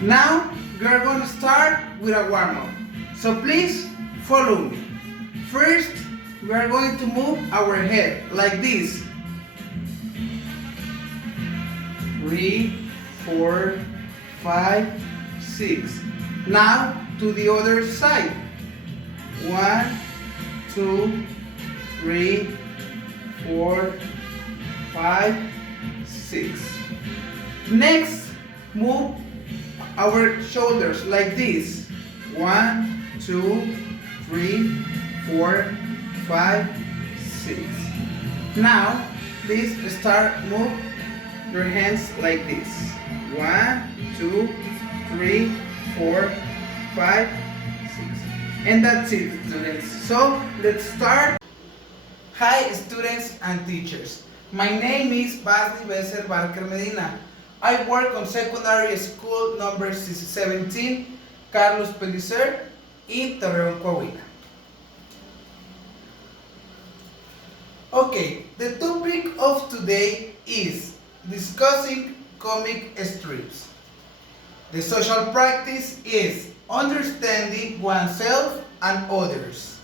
Now we are going to start with a warm-up. So please follow me. First, we are going to move our head like this. 3, 4, 5, 6. Now to the other side. 1, 2, 3, 4, 5, 6. Next, move our shoulders like this. 1, 2, 3, 4, 5, 6. Now, please start move your hands like this. 1, 2, 3, 4, 5, 6. And that's it, students. So, let's start. Hi, students and teachers. My name is Basli Besser Barker Medina. I work on secondary school number 17, Carlos Pellicer, in Torreón, Coahuila. Okay, the topic of today is discussing comic strips. The social practice is understanding oneself and others.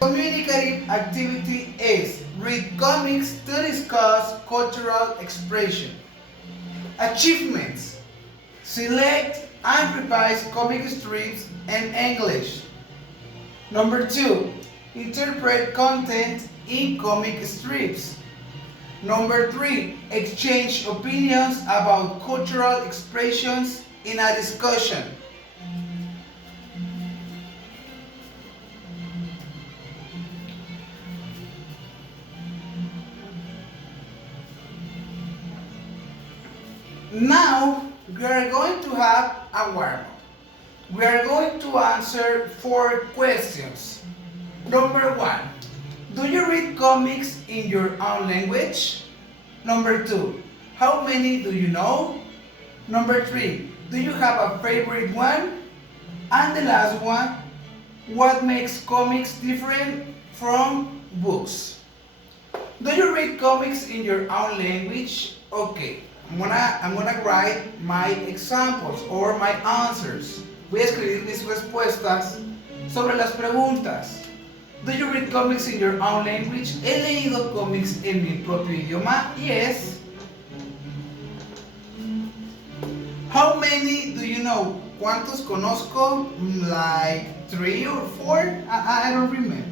Communicative activity is read comics to discuss cultural expression. Achievements: select and revise comic strips in English. Number 2, interpret content in comic strips. Number 3, exchange opinions about cultural expressions in a discussion. Now, we are going to have a warm-up. We are going to answer 4 questions. Number 1, do you read comics in your own language? Number 2, how many do you know? Number 3, do you have a favorite one? And the last one, what makes comics different from books? Do you read comics in your own language? Okay. I'm gonna write my examples or my answers. Voy a escribir mis respuestas sobre las preguntas. Do you read comics in your own language? ¿He leído cómics en mi propio idioma? Yes. How many do you know? ¿Cuántos conozco? Like 3 or 4? I don't remember.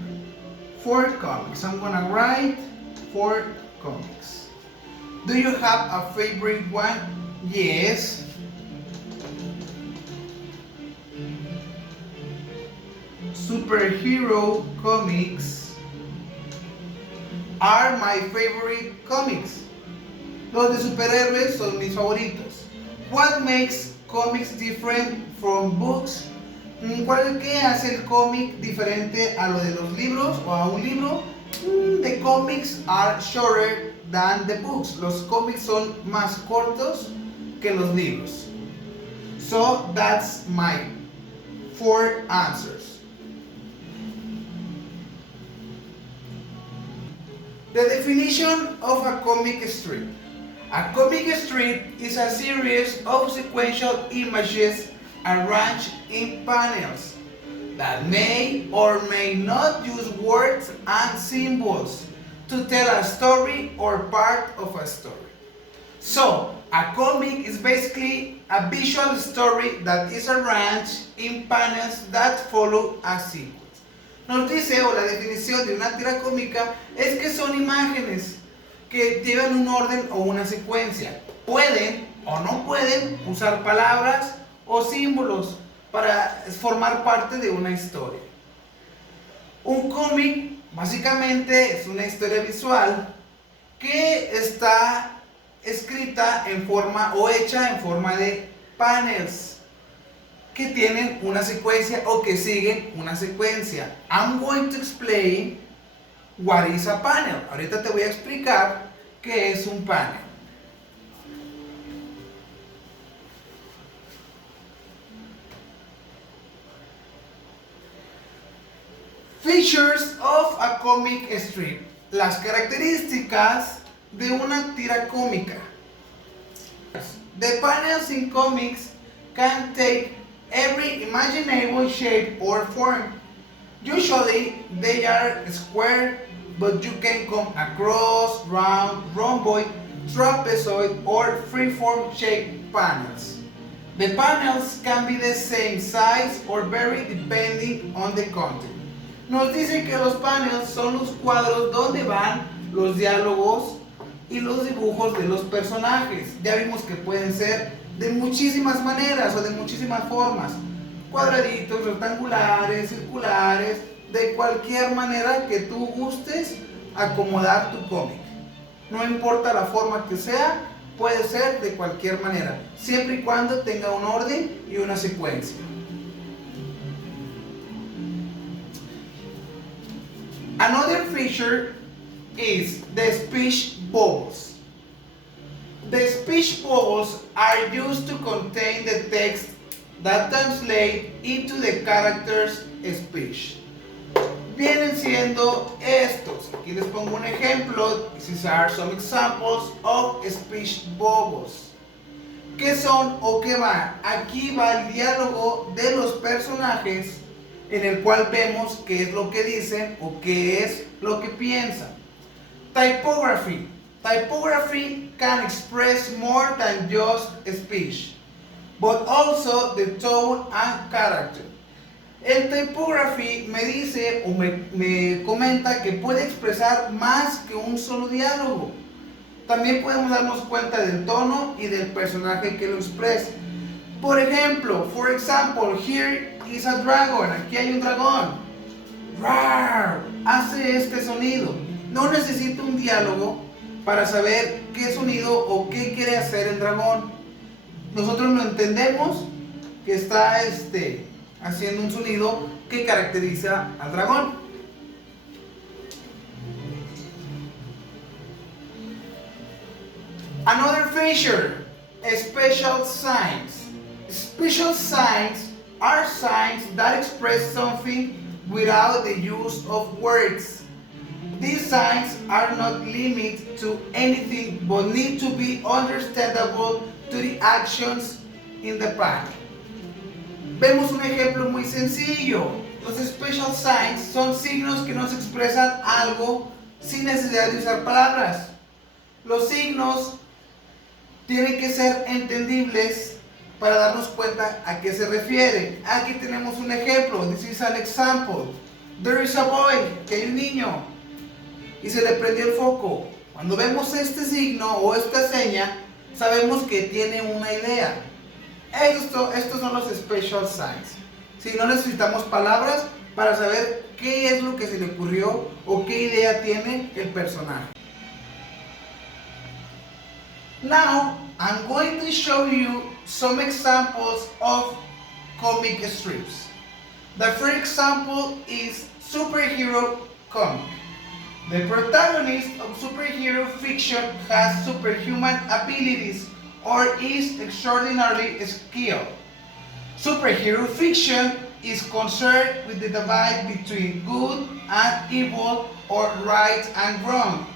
4 comics. I'm gonna write 4 comics. Do you have a favorite one? Yes. Superhero comics are my favorite comics. Los de superhéroes son mis favoritos. What makes comics different from books? ¿Cuál es que hace el cómic diferente a lo de los libros o a un libro? The comics are shorter than the books. Los cómics son más cortos que los libros. So that's my 4 answers. The definition of a comic strip. A comic strip is a series of sequential images arranged in panels that may or may not use words and symbols to tell a story or part of a story. So, a comic is basically a visual story that is arranged in panels that follow a sequence. Nos dice, o la definición de una tira cómica es que son imágenes que llevan un orden o una secuencia. Pueden o no pueden usar palabras o símbolos para formar parte de una historia. Un cómic básicamente es una historia visual que está escrita en forma o hecha en forma de panels que tienen una secuencia o que siguen una secuencia. I'm going to explain what is a panel. Ahorita te voy a explicar qué es un panel. Features of a comic strip. Las características de una tira cómica. The panels in comics can take every imaginable shape or form. Usually they are square, but you can come across round, rhomboid, trapezoid, or freeform shaped panels. The panels can be the same size or vary depending on the content. Nos dice que los panels son los cuadros donde van los diálogos y los dibujos de los personajes. Ya vimos que pueden ser de muchísimas maneras o de muchísimas formas. Cuadraditos, rectangulares, circulares, de cualquier manera que tú gustes acomodar tu cómic. No importa la forma que sea, puede ser de cualquier manera, siempre y cuando tenga un orden y una secuencia. Another feature is the speech bubbles. The speech bubbles are used to contain the text that translate into the character's speech. Vienen siendo estos. Aquí les pongo un ejemplo. These are some examples of speech bubbles. ¿Qué son o qué van? Aquí va el diálogo de los personajes en el cual vemos qué es lo que dicen o qué es lo que piensan. Typography. Typography can express more than just speech, but also the tone and character. El typography me dice o me comenta que puede expresar más que un solo diálogo. También podemos darnos cuenta del tono y del personaje que lo expresa. Por ejemplo, for example, here is a dragon. Aquí hay un dragón. Rar, hace este sonido. No necesito un diálogo para saber qué sonido o qué quiere hacer el dragón. Nosotros lo entendemos que está haciendo un sonido que caracteriza al dragón. Another feature, special signs. Special signs are signs that express something without the use of words. These signs are not limited to anything but need to be understandable to the actions in the panel. Vemos un ejemplo muy sencillo. Los special signs son signos que nos expresan algo sin necesidad de usar palabras. Los signos tienen que ser entendibles para darnos cuenta a qué se refiere. Aquí tenemos un ejemplo. This is an example. There is a boy, que hay un niño y se le prendió el foco. Cuando vemos este signo o esta seña, sabemos que tiene una idea. Estos son los special signs. Si no necesitamos palabras para saber qué es lo que se le ocurrió o qué idea tiene el personaje. Now, I'm going to show you some examples of comic strips. The first example is superhero comic. The protagonist of superhero fiction has superhuman abilities or is extraordinarily skilled. Superhero fiction is concerned with the divide between good and evil or right and wrong.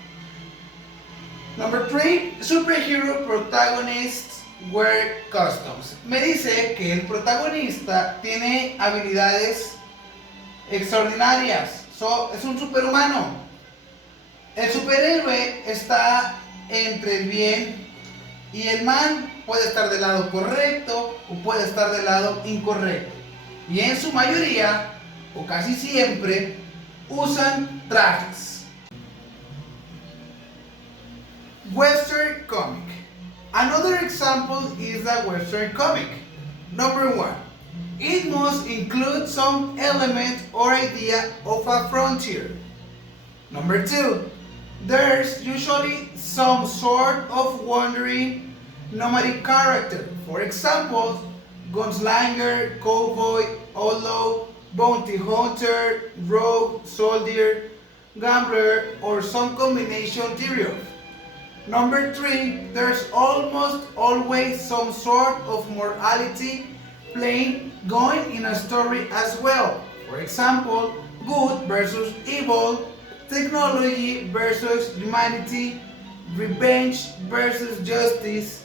Number 3, superhero protagonists wear costumes. Me dice que el protagonista tiene habilidades extraordinarias. Es un superhumano. El superhéroe está entre el bien y el mal. Puede estar del lado correcto o puede estar del lado incorrecto. Y en su mayoría, o casi siempre, usan trajes. Western comic. Another example is the Western comic. Number 1. It must include some element or idea of a frontier. Number 2. There's usually some sort of wandering nomadic character. For example, gunslinger, cowboy, outlaw, bounty hunter, rogue, soldier, gambler, or some combination thereof. Number 3, there's almost always some sort of morality playing going in a story as well. For example, good versus evil, technology versus humanity, revenge versus justice.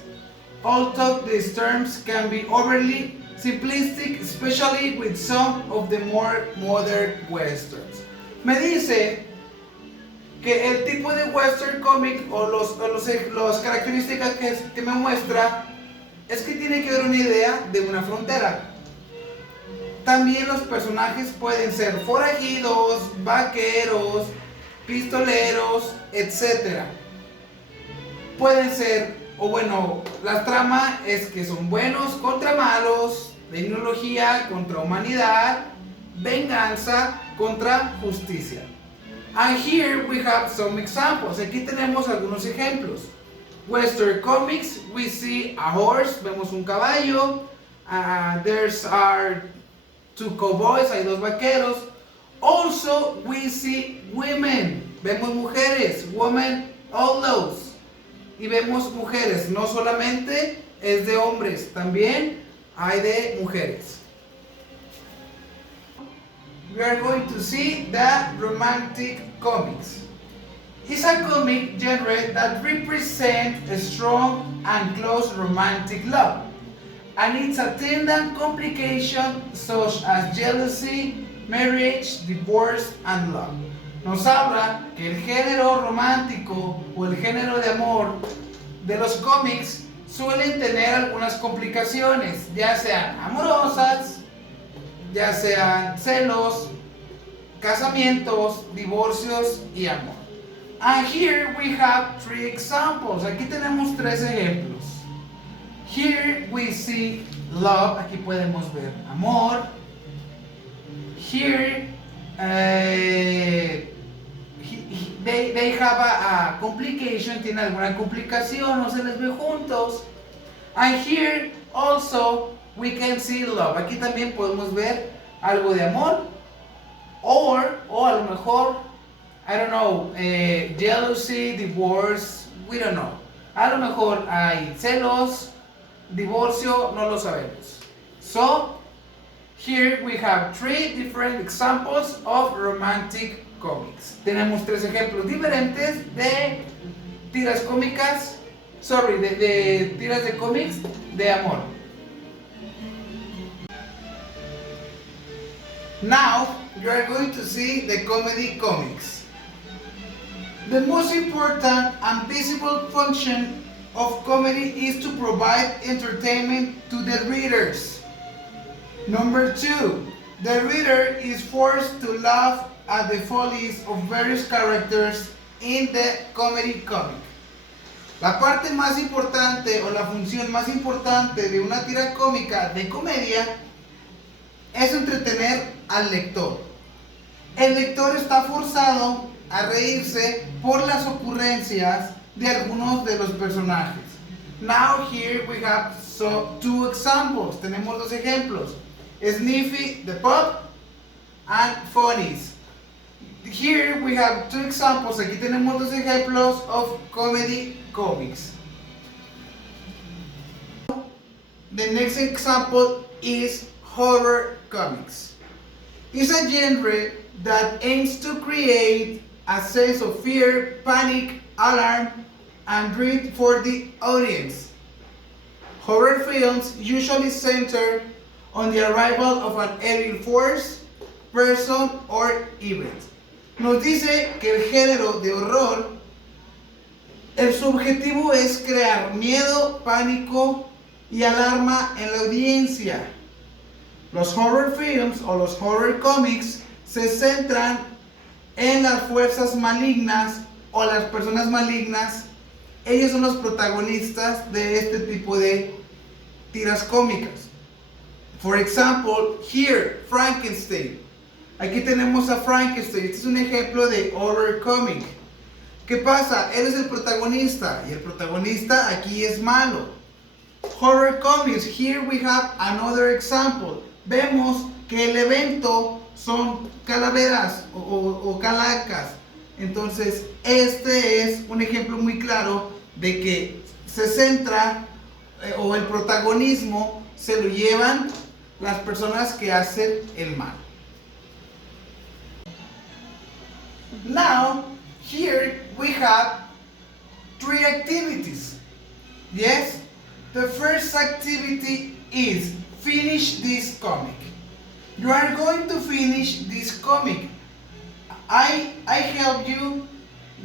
Although these terms can be overly simplistic, especially with some of the more modern westerns. Me dice que el tipo de western comic o las características que me muestra es que tiene que ver una idea de una frontera. También los personajes pueden ser forajidos, vaqueros, pistoleros, etc. Pueden ser, o bueno, la trama es que son buenos contra malos, tecnología contra humanidad, venganza contra justicia. And here we have some examples. Aquí tenemos algunos ejemplos. Western comics, we see a horse, vemos un caballo. There's are two cowboys, hay dos vaqueros. Also, we see women, vemos mujeres, women outlaws. Y vemos mujeres, no solamente es de hombres, también hay de mujeres. We are going to see the romantic comics. It's a comic genre that represents a strong and close romantic love, and its attendant complications such as jealousy, marriage, divorce, and love. Nos habla que el género romántico o el género de amor de los cómics suelen tener algunas complicaciones, ya sean amorosas, ya sean celos, casamientos, divorcios y amor. And here we have three examples. Aquí tenemos tres ejemplos. Here we see love. Aquí podemos ver amor. Here they have a complication. Tiene alguna complicación. No se les ve juntos. And here also we can see love. Aquí también podemos ver algo de amor. O a lo mejor, I don't know, jealousy, divorce, we don't know. A lo mejor hay celos, divorcio, no lo sabemos. So, here we have three different examples of romantic comics. Tenemos tres ejemplos diferentes de tiras cómicas, de tiras de cómics de amor. Now, you are going to see the comedy comics. The most important and visible function of comedy is to provide entertainment to the readers. Number 2, the reader is forced to laugh at the follies of various characters in the comedy comic. La parte más importante o la función más importante de una tira cómica de comedia es entretener al lector. El lector está forzado a reírse por las ocurrencias de algunos de los personajes. Now here we have two examples. Tenemos dos ejemplos. Sniffy the Pop and Funnies. Here we have two examples. Aquí tenemos dos ejemplos of comedy comics. The next example is horror comics. It's a genre that aims to create a sense of fear, panic, alarm, and dread for the audience. Horror films usually center on the arrival of an evil force, person, or event. Nos dice que el género de horror, su objetivo es crear miedo, pánico y alarma en la audiencia. Los horror films o los horror comics se centran en las fuerzas malignas o las personas malignas. Ellos son los protagonistas de este tipo de tiras cómicas. For example, here, Frankenstein. Aquí tenemos a Frankenstein. Este es un ejemplo de horror comic. ¿Qué pasa? Él es el protagonista y el protagonista aquí es malo. Horror comics, here we have another example. Vemos que el evento son calaveras o calacas. Entonces, este es un ejemplo muy claro de que se centra o el protagonismo se lo llevan las personas que hacen el mal. Now, here we have 3 activities. Yes? The first activity is finish this comic. You are going to finish this comic. I help you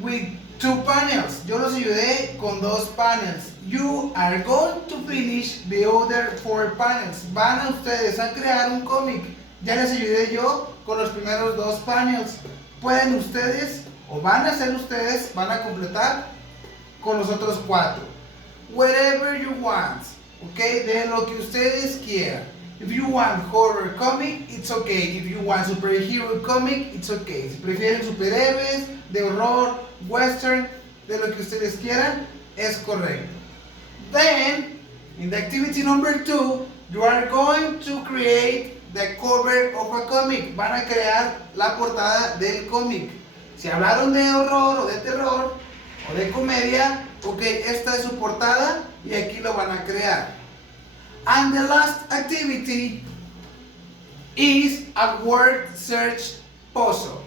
with 2 panels. Yo los ayudé con 2 panels. You are going to finish the other 4 panels. Van a ustedes a crear un cómic. Ya les ayudé yo con los primeros 2 panels. Pueden ustedes, o van a hacer ustedes, van a completar con los otros 4. Whatever you want. Okay, de lo que ustedes quieran. If you want horror comic, it's okay. If you want superhero comic, it's okay. Si prefieren superhéroes, de horror, western, de lo que ustedes quieran, es correcto. Then, in the activity number 2, you are going to create the cover of a comic. Van a crear la portada del cómic. Si hablaron de horror o de terror o de comedia, ok, esta es su portada y aquí lo van a crear. And the last activity is a word search puzzle.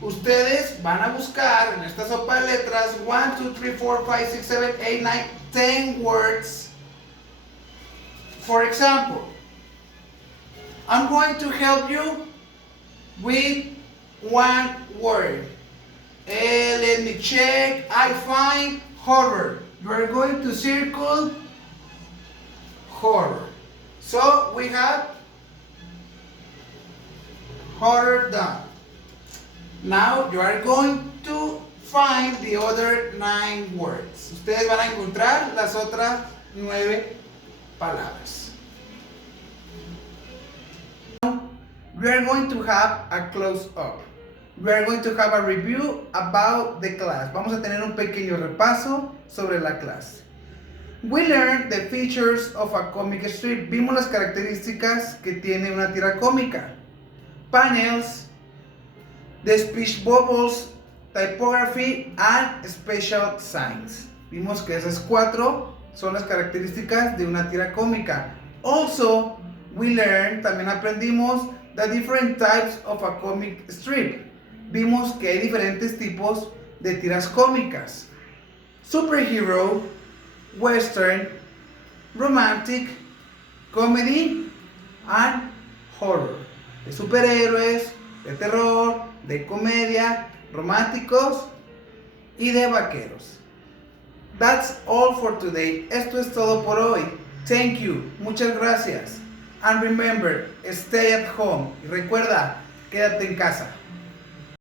Ustedes van a buscar en esta sopa de letras 1, 2, 3, 4, 5, 6, 7, 8, 9, 10 words. For example, I'm going to help you with 1 word. Let me check. I find horror. You are going to circle horror. So we have horror done. Now you are going to find the other 9 words. Ustedes van a encontrar las otras 9 palabras. We are going to have a close-up. We are going to have a review about the class. Vamos a tener un pequeño repaso sobre la clase. We learned the features of a comic strip. Vimos las características que tiene una tira cómica. Panels, the speech bubbles, typography, and special signs. Vimos que esas 4 son las características de una tira cómica. Also, we learned, también aprendimos, the different types of a comic strip. Vimos que hay diferentes tipos de tiras cómicas. Superhero, western, romantic, comedy, and horror. De superhéroes, de terror, de comedia, románticos y de vaqueros. That's all for today. Esto es todo por hoy. Thank you. Muchas gracias. And remember, stay at home. Y recuerda, quédate en casa.